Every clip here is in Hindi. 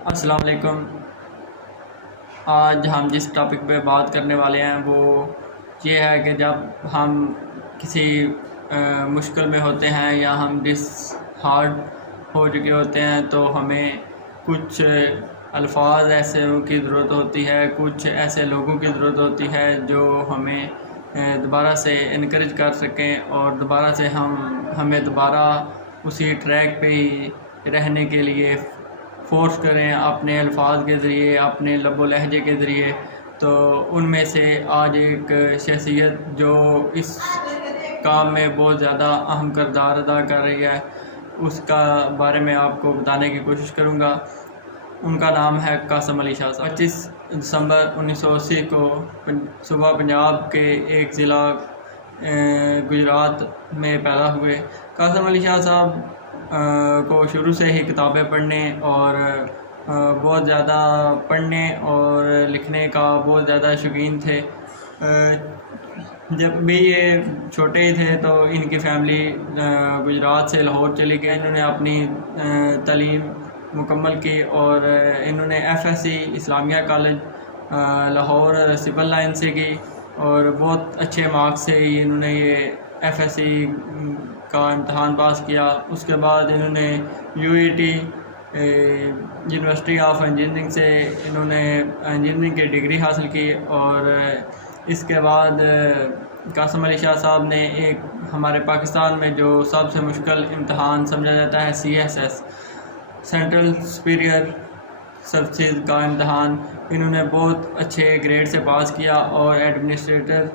अस्सलाम वालेकुम। आज हम जिस टॉपिक पे बात करने वाले हैं वो ये है कि जब हम किसी मुश्किल में होते हैं या हम हार्ड हो चुके होते हैं तो हमें कुछ अल्फाज ऐसे की ज़रूरत होती है, कुछ ऐसे लोगों की ज़रूरत होती है जो हमें दोबारा से इनकरेज कर सकें और दोबारा से हमें दोबारा उसी ट्रैक पे ही रहने के लिए फ़ोर्स करें अपने अल्फाज के ज़रिए, अपने लबो लहजे के ज़रिए। तो उनमें से आज एक शख्सियत जो इस काम में बहुत ज़्यादा अहम किरदार अदा कर रही है, उसका बारे में आपको बताने की कोशिश करूँगा। उनका नाम है कासिम अली शाह साहब। 25 दिसंबर 1980 को सुबह पंजाब के एक ज़िला गुजरात में पैदा हुए। कासिम अली शाह साहब को शुरू से ही किताबें पढ़ने और बहुत ज़्यादा पढ़ने और लिखने का बहुत ज़्यादा शौकीन थे। जब भी ये छोटे ही थे तो इनकी फ़ैमिली गुजरात से लाहौर चली गई। इन्होंने अपनी तालीम मुकम्मल की और इन्होंने FSC Islamia college Lahore civil line से की और बहुत अच्छे मार्क्स से ही इन्होंने ये एफएससी का इम्तहान पास किया। उसके बाद इन्होंने यूईटी यूनिवर्सिटी ऑफ इंजीनियरिंग से इन्होंने इंजीनियरिंग की डिग्री हासिल की और इसके बाद कासिम अली शाह साहब ने एक हमारे पाकिस्तान में जो सबसे मुश्किल इम्तहान समझा जाता है CSS सेंट्रल सुपीरियर सर्विसेज का इम्तहान इन्होंने बहुत अच्छे ग्रेड से पास किया और एडमिनिस्ट्रेटर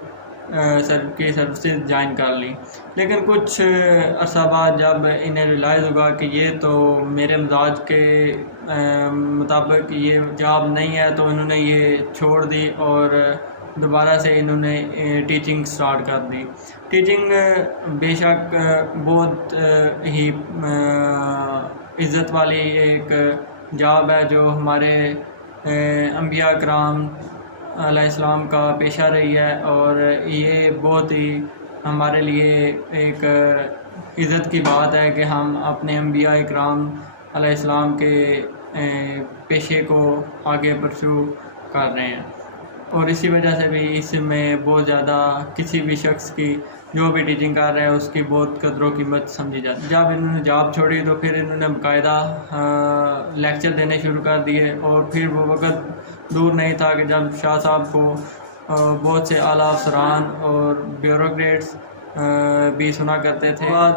की सर्विसेज ज्वाइन कर ली। लेकिन कुछ अरसा बाद जब इन्हें रियलाइज़ होगा कि ये तो मेरे मिजाज के मुताबिक ये जॉब नहीं है, तो इन्होंने ये छोड़ दी और दोबारा से इन्होंने टीचिंग स्टार्ट कर दी। टीचिंग बेशक बहुत ही इज़्ज़त वाली एक जॉब है जो हमारे अंबिया कराम अलैहिस्सलाम का पेशा रही है और ये बहुत ही हमारे लिए एक इज़्ज़त की बात है कि हम अपने अंबिया कराम अलैहिस्सलाम के पेशे को आगे परस्यू कर रहे हैं। और इसी वजह से भी इसमें बहुत ज़्यादा किसी भी शख्स की जो भी टीचिंग कर रहा है उसकी बहुत कदर कीमत समझी जाती है। जब इन्होंने जॉब छोड़ी तो फिर इन्होंने बाकायदा लेक्चर देने शुरू कर दिए और फिर वो वक्त दूर नहीं था कि जब शाह साहब को बहुत से आला अफसरान और ब्यूरोक्रेट्स भी सुना करते थे। बाद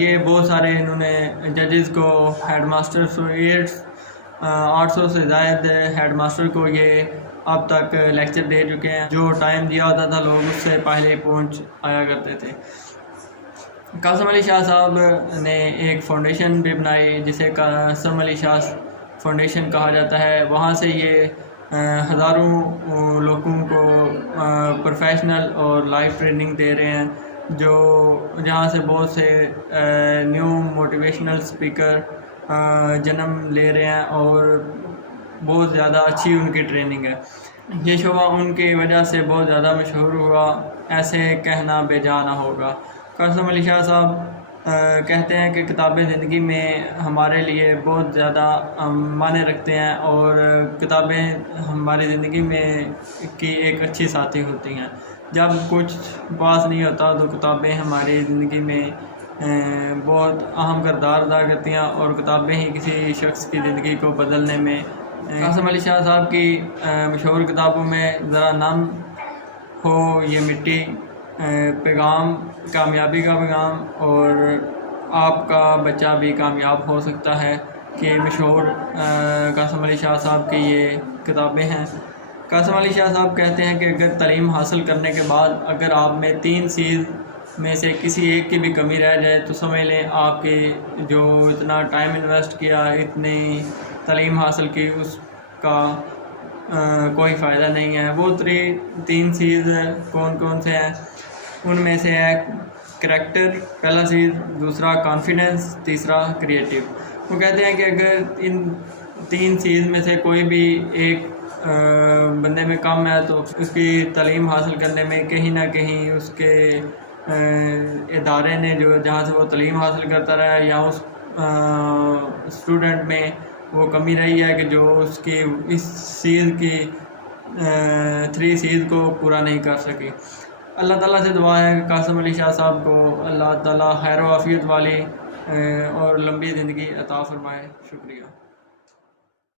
ये बहुत सारे इन्होंने जजेस को, हेड मास्टर 800 से ज़ायद हेड मास्टर को ये अब तक लेक्चर दे चुके हैं। जो टाइम दिया होता था लोग उससे पहले ही पहुंच आया करते थे। कासिम अली शाह साहब ने एक फ़ाउंडेशन भी बनाई जिसे कासिम अली शाह फाउंडेशन कहा जाता है। वहाँ से ये हज़ारों लोगों को प्रोफेशनल और लाइफ ट्रेनिंग दे रहे हैं, जो जहाँ से बहुत से न्यू मोटिवेशनल स्पीकर जन्म ले रहे हैं और बहुत ज़्यादा अच्छी उनकी ट्रेनिंग है। ये शोबा उनकी वजह से बहुत ज़्यादा मशहूर हुआ, ऐसे कहना बेजा ना होगा। कासिम अली शाह साहब कहते हैं कि किताबें ज़िंदगी में हमारे लिए बहुत ज़्यादा मायने रखते हैं और किताबें हमारी ज़िंदगी में की एक अच्छी साथी होती हैं। जब कुछ पास नहीं होता तो किताबें हमारी ज़िंदगी में बहुत अहम किरदार अदा करती हैं और किताबें ही किसी शख्स की ज़िंदगी को बदलने में। कासिम अली शाह साहब की मशहूर किताबों में ज़रा नम हो ये मिट्टी, पैगाम, कामयाबी का पैगाम और आपका बच्चा भी कामयाब हो सकता है कि मशहूर कासिम अली शाह साहब की ये किताबें हैं। कासिम अली शाह साहब कहते हैं कि अगर तालीम हासिल करने के बाद अगर आप में 3 चीज़ में से किसी एक की भी कमी रह जाए तो समझ लें आपके जो इतना टाइम इन्वेस्ट किया, इतनी तालीम हासिल की, उसका कोई फ़ायदा नहीं है। वो 3 चीज़ कौन कौन से हैं? उनमें से है करैक्टर पहला चीज़, दूसरा कॉन्फिडेंस, तीसरा क्रिएटिव। वो कहते हैं कि अगर इन 3 चीज़ में से कोई भी एक बंदे में कम है तो उसकी तालीम हासिल करने में कहीं ना कहीं उसके इदारे ने जो जहाँ से वो तालीम हासिल करता रहा या उस स्टूडेंट में वो कमी रही है कि जो उसकी इस सीज़ की 3 सीज़ को पूरा नहीं कर सकी। अल्लाह ताला से दुआ है कि कासिम अली शाह साहब को अल्लाह ताला खैर व आफियत वाली और लंबी ज़िंदगी अता फरमाए। शुक्रिया।